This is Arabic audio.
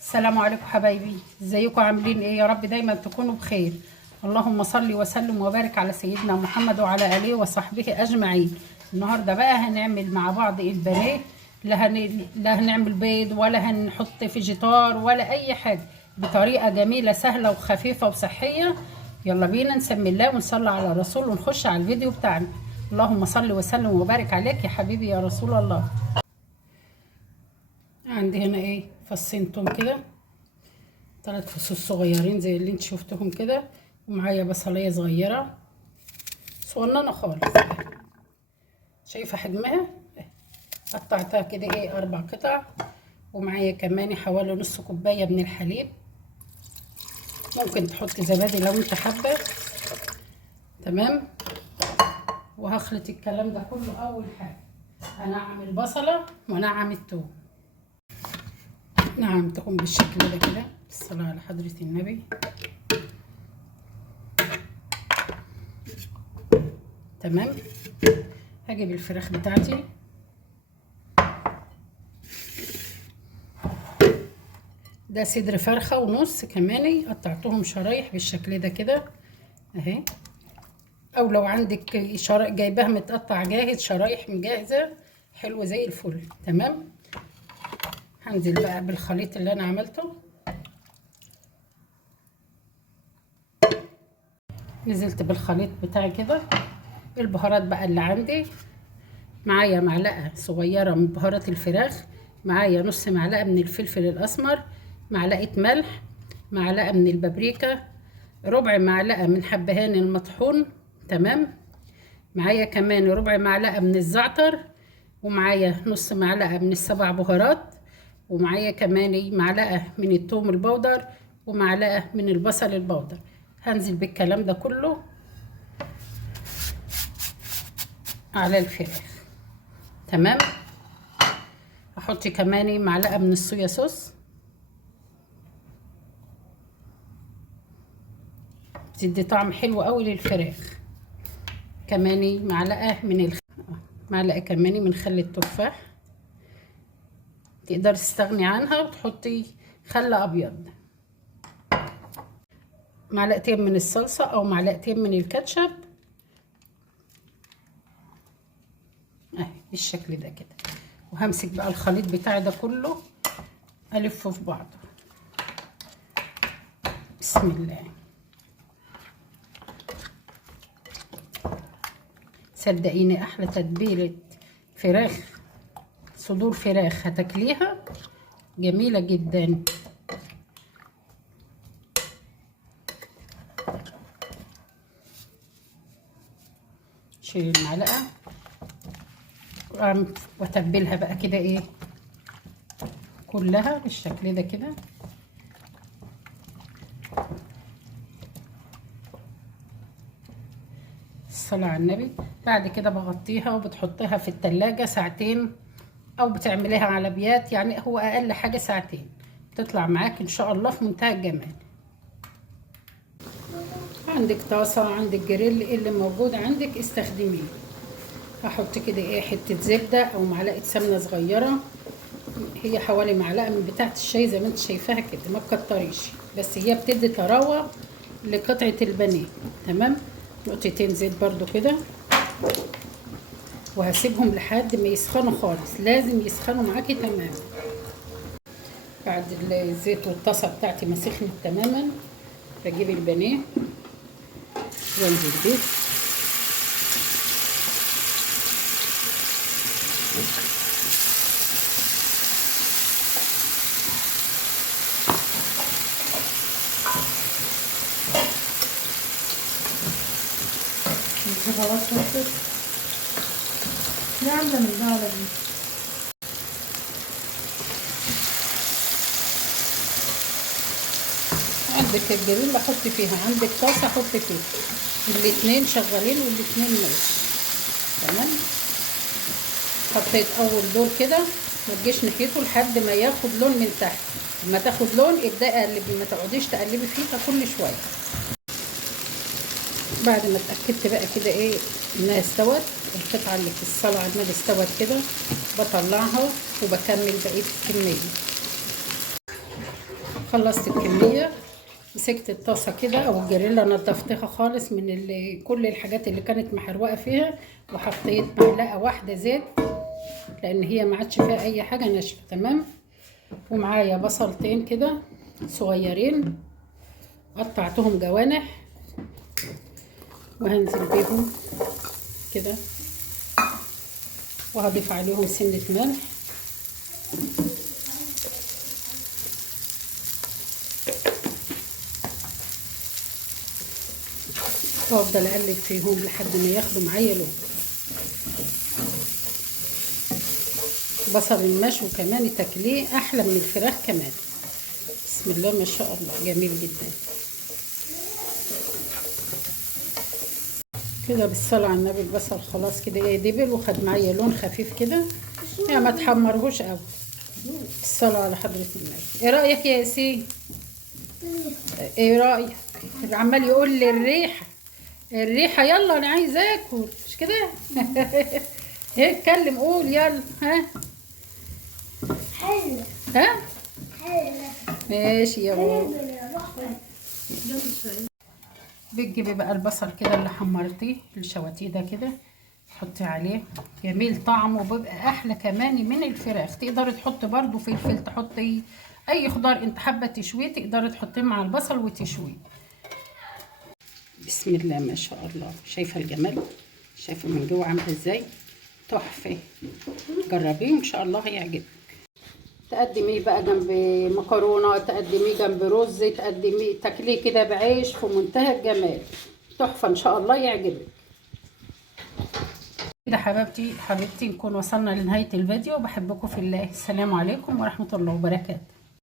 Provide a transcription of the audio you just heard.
السلام عليكم حبايبي، ازيكم عاملين ايه؟ يا رب دايما تكونوا بخير. اللهم صل وسلم وبارك على سيدنا محمد وعلى اله وصحبه اجمعين. النهارده بقى هنعمل مع بعض البانيه. لا هنعمل بيض ولا هنحط فيجيتار ولا اي حاجه، بطريقه جميله سهله وخفيفه وصحيه. يلا بينا نسمي الله ونصلي على الرسول ونخش على الفيديو بتاعنا. اللهم صل وسلم وبارك عليك يا حبيبي يا رسول الله. عندي هنا ايه، فصين توم كده، 3 فصوص صغيرين زي اللي انت شفتهم كده، ومعايا بصليه صغيره صغننه خالص، شايفه حجمها؟ قطعتها كده ايه 4 قطع. ومعايا كمان حوالي نص كوبايه من الحليب، ممكن تحطي زبادي لو انت حابه. تمام. وهخلط الكلام ده كله. اول حاجه هنعمل البصله ونعمل الثوم. نعمتهم بالشكل ده كده، الصلاة على حضرة النبي. تمام. هجيب الفراخ بتاعتي، ده صدر فرخة ونص كماني، قطعتهم شرايح بالشكل ده كده اهي. او لو عندك شرايح جايباها متقطع جاهز، شرايح مجهزة حلوة زي الفل. تمام. هنزل بقى بالخليط اللي انا عملته. نزلت بالخليط بتاعي كده. البهارات بقى اللي عندي، معايا معلقه صغيره من بهارات الفراخ، معايا نص معلقه من الفلفل الاسمر، معلقه ملح، معلقه من البابريكا، ربع معلقه من حبهان المطحون. تمام. معايا كمان ربع معلقه من الزعتر، ومعايا نص معلقه من السبع بهارات، ومعايا كمان معلقه من الثوم البودر، ومعلقه من البصل البودر. هنزل بالكلام ده كله على الفراخ. تمام. هحط كمان معلقه من الصويا صوص، بتدي طعم حلو قوي للفراخ. كمان معلقه كمان من خل التفاح، تقدر تستغني عنها وتحطي خل ابيض. معلقتين من الصلصه او معلقتين من الكاتشب اهي بالشكل ده كده. وهمسك بقى الخليط بتاعي ده كله الفه في بعضه. بسم الله. صدقيني احلى تتبيله فراخ، صدور فراخ هتاكليها جميله جدا. شيل المعلقه واتبلها بقى كده ايه كلها بالشكل ده كده. الصلاة على النبي. بعد كده بغطيها وبتحطيها في التلاجة ساعتين، او بتعمليها على بيات، يعني هو اقل حاجة ساعتين، تطلع معاك ان شاء الله في منتهى الجمال. عندك طاسة، عندك جريل، اللي موجود عندك استخدميه. هحط كده ايه حتة زبدة او معلقة سمنة صغيرة، هي حوالي معلقة من بتاعة الشاي زي ما انت شايفاها كده، ما تكتريش، بس هي بتدي طراوة لقطعة البانيه. تمام. نقطتين زيت برضو كده، وهسيبهم لحد ما يسخنوا خالص، لازم يسخنوا معاكي تماما. بعد الزيت والطاسة بتاعتي ما سخنت تماما، بجيب البانيه وانزل بيه. خلاص خلصت. دي عاملة من ده على دي. عندك الجريل احط فيها، عندك طاسة احط فيها، الاتنين شغالين والاتنين ماشي. تمام. حطيت اول دور كده، ما تجيش ناحيته لحد ما ياخد لون من تحت. لما تاخد لون ابدأي قلبي، ما تقعديش تقلبي فيها كل شوية. بعد ما اتأكدت بقى كده ايه انها استوت، القطعة اللي في الصلاة على النبي استوت كده، بطلعها وبكمل بقية الكمية. خلصت الكميه، مسكت الطاسه كده او الجريلا، نضفتها خالص من كل الحاجات اللي كانت محروقه فيها، وحطيت معلقه واحده زيت لان هي ما عادش فيها اي حاجه ناشفه. تمام. ومعايا بصلتين كده صغيرين قطعتهم جوانح، وهنزل بيهم كده، وهضيف عليهم سنه ملح، وافضل اقلب فيهم لحد ما ياخدوا معايا لون. بصل المشوي كمان تاكليه احلى من الفراخ كمان. بسم الله ما شاء الله، جميل جدا كده. بالصلاه على النبي البصل خلاص كده يدبل وخد معايا لون خفيف كده، يعني ما تحمرهوش قوي. الصلاه على حضره النبي. ايه رايك يا ياسين؟ ايه رايك؟ عمال يقول لي الريحه الريحه، يلا انا عايز اكل، مش كده؟ ايه اتكلم قول يلا. ها حلو ها حلو. ماشي يا بابا. حلو. بتجيبي بقى البصل كده اللي حمرتيه اللي شويتيه ده كده، تحطي عليه، جميل طعمه بيبقى احلى كمان من الفراخ. تقدري تحطي برضو فلفل، تحطي اي خضار انت حابه تشويه تقدري تحطيه مع البصل وتشويه. بسم الله ما شاء الله، شايفه الجمال؟ شايفه من جوه عامله ازاي؟ تحفه. جربيه ان شاء الله هيعجبك. تقدميه بقى جنب مكرونه، تقدميه جنب رز، تقدميه تاكليه كده بعيش في منتهى الجمال. تحفه ان شاء الله يعجبك. كده حبيبتي نكون وصلنا لنهايه الفيديو. بحبكم في الله. السلام عليكم ورحمه الله وبركاته.